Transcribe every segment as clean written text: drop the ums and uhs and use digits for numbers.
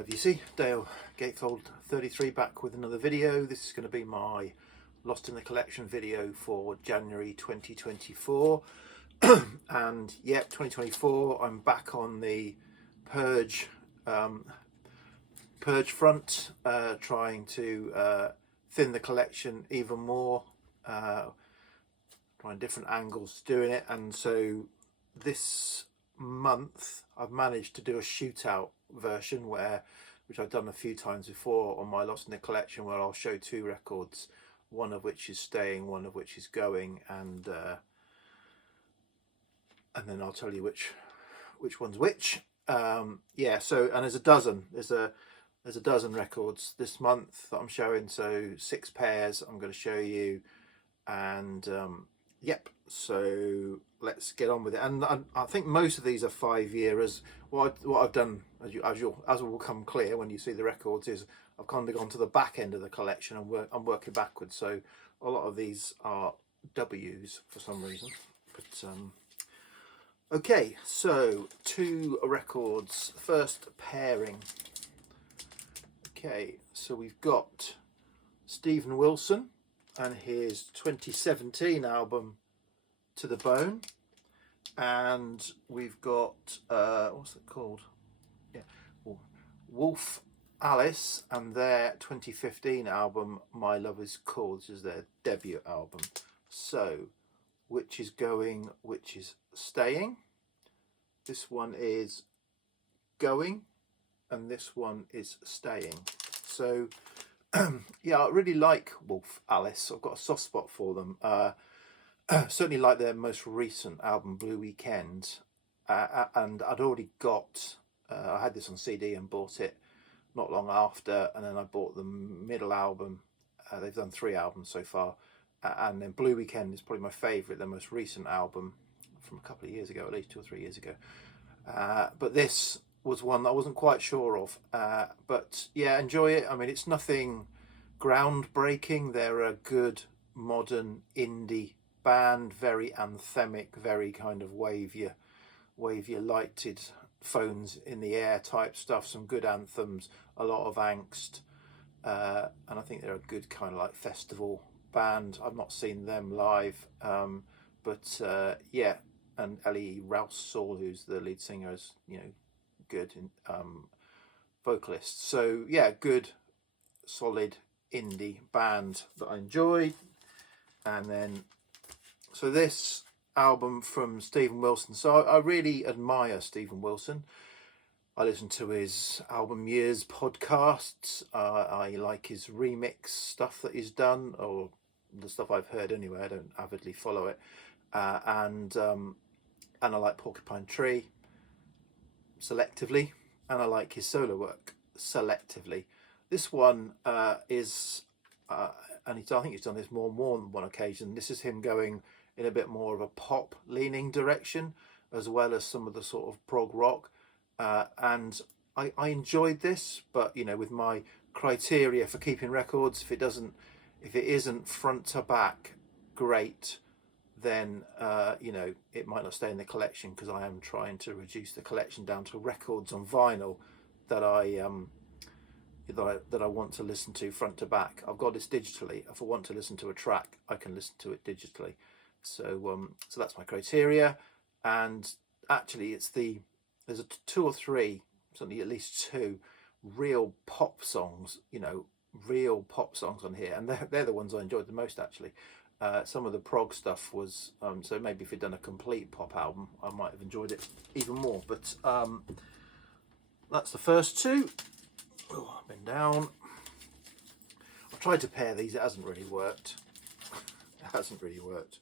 Have you see Dale Gatefold 33 back with another video. This is going to be my Lost in the Collection video for January 2024. And yep, 2024, I'm back on the purge front, trying to thin the collection even more, trying different angles doing it. And so this month I've managed to do a shootout version which I've done a few times before on my Lost in the Collection, where I'll show two records, one of which is staying, one of which is going, and then I'll tell you which one's which. Yeah, so, and there's a dozen records this month that I'm showing, so 6 pairs I'm going to show you. And yep, so let's get on with it. And I think most of these are 5 years. What I've done, as will come clear when you see the records, is I've kind of gone to the back end of the collection and I'm working backwards. So a lot of these are W's for some reason. But okay, so 2 records. First pairing. Okay, so we've got Steven Wilson and his 2017 album To the Bone, and we've got what's it called? Yeah, Wolf Alice and their 2015 album My Love Is Called. This is their debut album. So which is going, which is staying? This one is going and this one is staying. So yeah, I really like Wolf Alice. I've got a soft spot for them. Certainly like their most recent album, Blue Weekend. And I'd already got, I had this on CD and bought it not long after. And then I bought the middle album. They've done 3 albums so far. And then Blue Weekend is probably my favourite, their most recent album from a couple of years ago, at least 2 or 3 years ago. But this was one that I wasn't quite sure of, but yeah, enjoy it. I mean, it's nothing groundbreaking. They're a good modern indie band, very anthemic, very kind of wave your lighted phones in the air type stuff, some good anthems, a lot of angst, and I think they're a good kind of like festival band. I've not seen them live, but yeah, and Ellie Rouse-Saul, who's the lead singer, is, you know, good vocalist. So yeah, good solid indie band that I enjoyed. And then so this album from Steven Wilson, so I really admire Steven Wilson. I listen to his Album Years podcasts. I like his remix stuff that he's done, or the stuff I've heard anyway. I don't avidly follow it. And I like Porcupine Tree selectively, and I like his solo work selectively. This one is, and I think he's done this more than one occasion. This is him going in a bit more of a pop leaning direction, as well as some of the sort of prog rock. And I enjoyed this, but you know, with my criteria for keeping records, if it isn't front to back great, then you know, it might not stay in the collection, because I am trying to reduce the collection down to records on vinyl that I want to listen to front to back. I've got this digitally. If I want to listen to a track, I can listen to it digitally. So so that's my criteria. And actually, there's 2 or 3, certainly at least 2 real pop songs, you know, real pop songs on here, and they're the ones I enjoyed the most, actually. Some of the prog stuff was, so maybe if we'd done a complete pop album, I might have enjoyed it even more. But that's the first 2. Oh, I've been down. I've tried to pair these. It hasn't really worked. It hasn't really worked.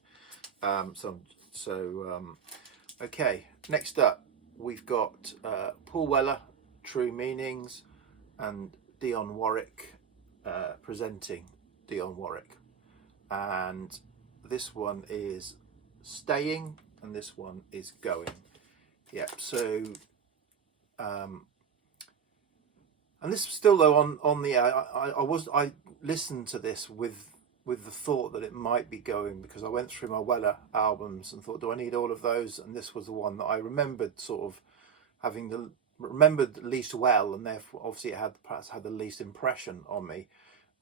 Okay. Next up, we've got Paul Weller, True Meanings, and Dionne Warwick presenting Dionne Warwick. And this one is staying and this one is going. Yeah, so and this still though on the I listened to this with the thought that it might be going, because I went through my Weller albums and thought, do I need all of those? And this was the one that I remembered sort of having the remembered least well, and therefore obviously it had perhaps had the least impression on me.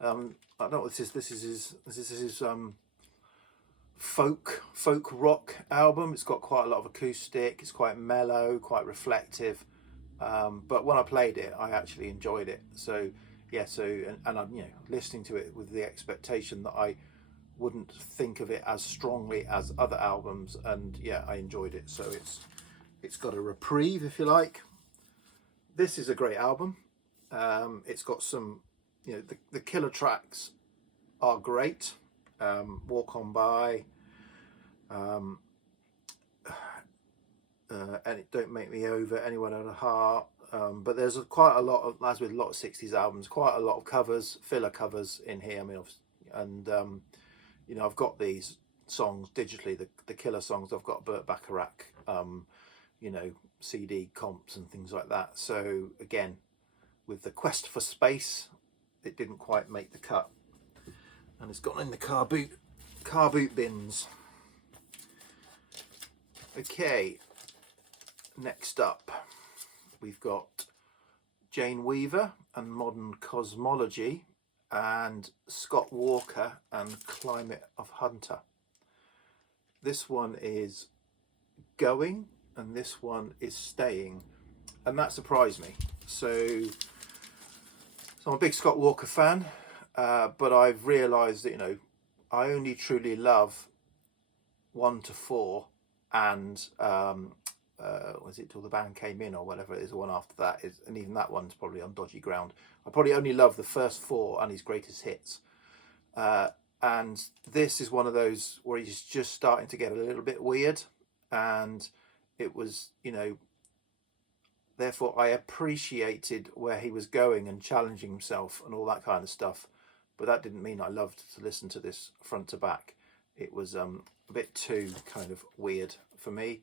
I don't know what this is. This is his folk rock album. It's got quite a lot of acoustic. It's quite mellow, quite reflective. But when I played it, I actually enjoyed it. So yeah, and I'm listening to it with the expectation that I wouldn't think of it as strongly as other albums, and yeah, I enjoyed it. So it's got a reprieve, if you like. This is a great album. It's got some, the killer tracks are great. Walk On By, and it Don't Make Me Over, Anyone At a Heart. But there's quite a lot of, as with a lot of 60s albums, quite a lot of covers, filler covers in here. I mean, and I've got these songs digitally, the killer songs. I've got Burt Bacharach, CD comps and things like that. So again, with the Quest for Space, it didn't quite make the cut, and it's gone in the car boot bins. Okay, next up we've got Jane Weaver and Modern Cosmology, and Scott Walker and Climate of Hunter. This one is Going, and this one is Staying, and that surprised me. So I'm a big Scott Walker fan, but I've realised that I only truly love 1 to 4, and was it Till the Band Came In or whatever it is, the one after that is, and even that one's probably on dodgy ground. I probably only love the first 4 and his greatest hits, and this is one of those where he's just starting to get a little bit weird, and it was, therefore I appreciated where he was going and challenging himself and all that kind of stuff. But that didn't mean I loved to listen to this front to back. It was a bit too kind of weird for me.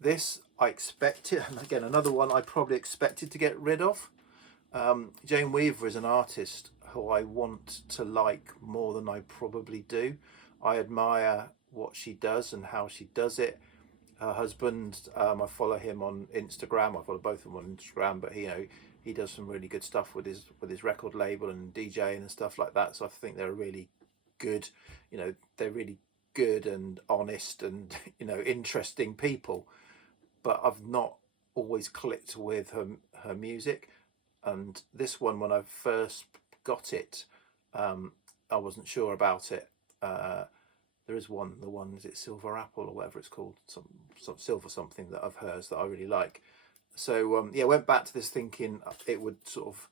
This I expected, and again, another one I probably expected to get rid of. Jane Weaver is an artist who I want to like more than I probably do. I admire what she does and how she does it. Her husband, I follow him on Instagram. I follow both of them on Instagram, but he does some really good stuff with his record label and DJing and stuff like that. So I think they're really good. They're really good and honest and interesting people. But I've not always clicked with her music. And this one, when I first got it, I wasn't sure about it. There is one, is it Silver Apple or whatever it's called, some silver something that of hers that I really like. So went back to this thinking it would sort of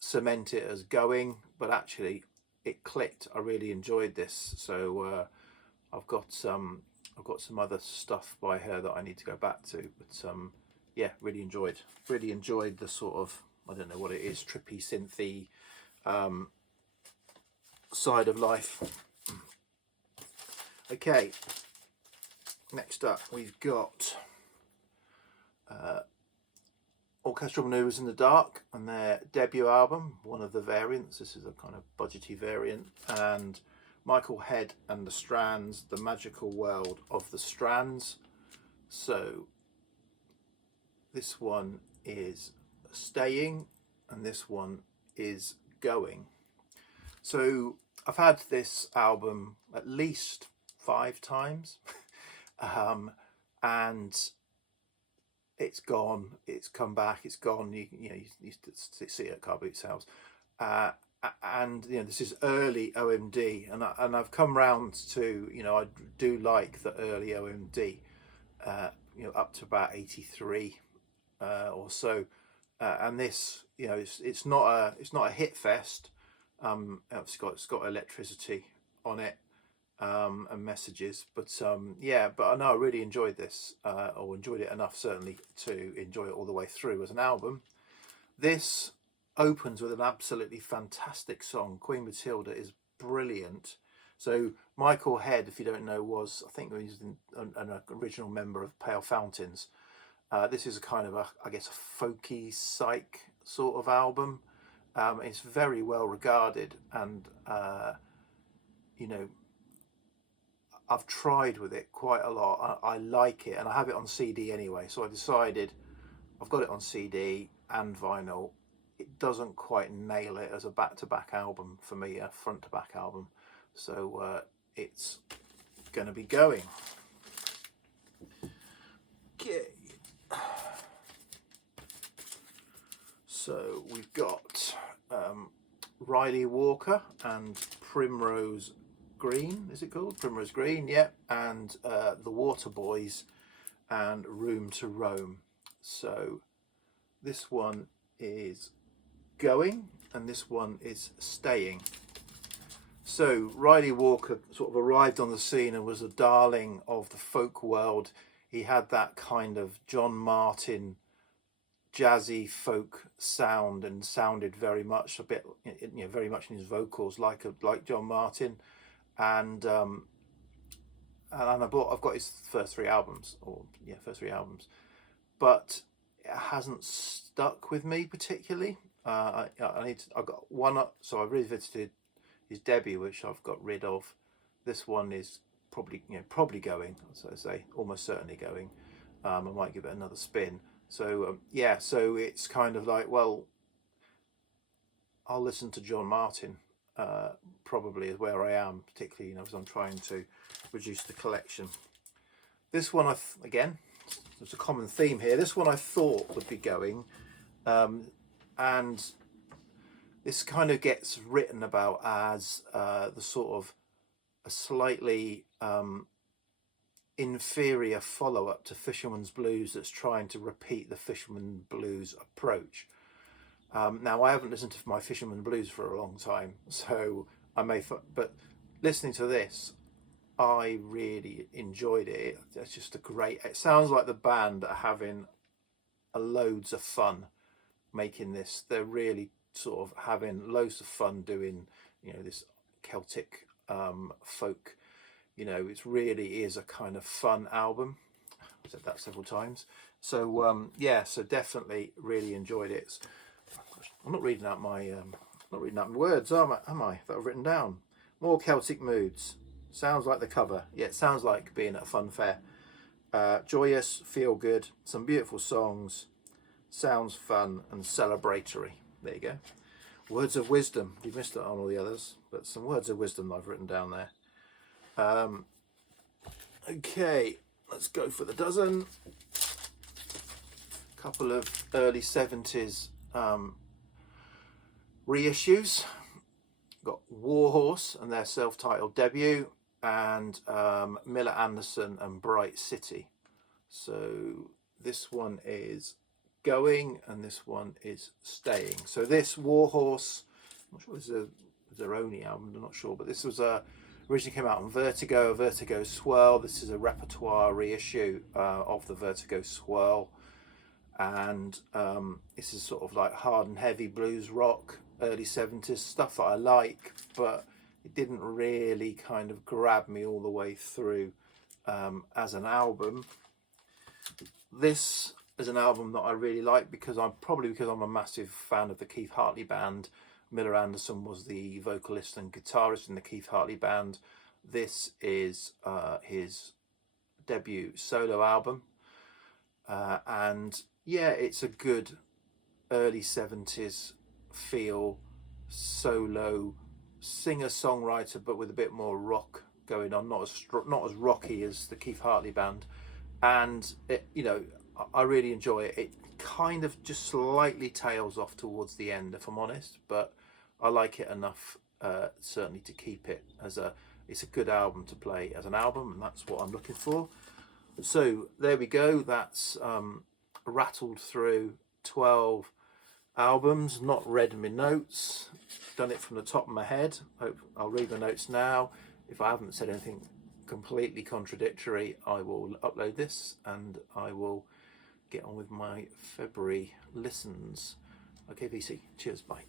cement it as Going, but actually it clicked. I really enjoyed this. So I've got some other stuff by her that I need to go back to, but really enjoyed the sort of, I don't know what it is, trippy synthy side of life. Okay, next up we've got Orchestral Manoeuvres in the Dark and their debut album, one of the variants. This is a kind of budgety variant, and Michael Head and the Strands, The Magical World of the Strands. So this one is Staying and this one is Going. So I've had this album at least 5 times, and it's gone, it's come back, it's gone. You used to see it at car boot sales, and this is early OMD, and I've come round to I do like the early OMD, up to about 83 or so, and this it's not a hit fest. It's got electricity on it, and messages, but I know I really enjoyed this, or enjoyed it enough certainly to enjoy it all the way through as an album. This opens with an absolutely fantastic song. Queen Matilda is brilliant. So Michael Head, if you don't know, I think he was an original member of Pale Fountains. This is a kind of a folky psych sort of album. It's very well regarded, and I've tried with it quite a lot. I like it, and I have it on CD anyway, so I decided I've got it on CD and vinyl. It doesn't quite nail it as a back-to-back album for me, a front-to-back album. So it's going to be going. Okay. So we've got Riley Walker and Primrose Green, is it called? Primrose Green, yeah, and the Waterboys and Room to Roam. So this one is going and this one is staying. So Riley Walker sort of arrived on the scene and was a darling of the folk world. He had that kind of John Martin jazzy folk sound and sounded very much a bit, you know, very much in his vocals like John Martin. And I've got his first three albums, but it hasn't stuck with me particularly. I've got one up, so I revisited his debut, which I've got rid of. This one is probably going, so I say almost certainly going. I might give it another spin. So yeah, so it's kind of like, well, I'll listen to John Martin. Probably is where I am, particularly, you know, as I'm trying to reduce the collection. This one, again, there's a common theme here. This one I thought would be going, and this kind of gets written about as the sort of a slightly inferior follow-up to Fisherman's Blues that's trying to repeat the Fisherman Blues approach. Now, I haven't listened to my Fisherman Blues for a long time, so but listening to this, I really enjoyed it. It's just it sounds like the band are having loads of fun making this. They're really sort of having loads of fun doing, you know, this Celtic folk. You know, it really is a kind of fun album. I've said that several times. So yeah, so definitely really enjoyed it. I'm not reading out my words, am I? That I've written down. More Celtic moods. Sounds like the cover. Yeah, it sounds like being at a fun fair. Joyous, feel good, some beautiful songs, sounds fun and celebratory. There you go. Words of wisdom. You've missed it on all the others, but some words of wisdom I've written down there. Okay, let's go for the dozen. Couple of early 70s reissues. Got Warhorse and their self-titled debut, and Miller Anderson and Bright City. So this one is going and this one is staying. So this Warhorse, I'm not sure this is their only album, I'm not sure, but this was originally came out on Vertigo, Vertigo Swirl. This is a repertoire reissue of the Vertigo Swirl, and this is sort of like hard and heavy blues rock, early 70s stuff that I like, but it didn't really kind of grab me all the way through as an album. This is an album that I really like because I'm a massive fan of the Keith Hartley band. Miller Anderson was the vocalist and guitarist in the Keith Hartley band. This is his debut solo album, and yeah, it's a good early 70s feel solo singer-songwriter, but with a bit more rock going on, not as rocky as the Keith Hartley band. And it, you know, I really enjoy it. It kind of just slightly tails off towards the end, if I'm honest, but I like it enough certainly to keep it as it's a good album to play as an album, and that's what I'm looking for. So there we go. That's rattled through 12 albums, not read my notes, done it from the top of my head. I'll read my notes now. If I haven't said anything completely contradictory, I will upload this and I will get on with my February listens. Okay, VC, cheers, bye.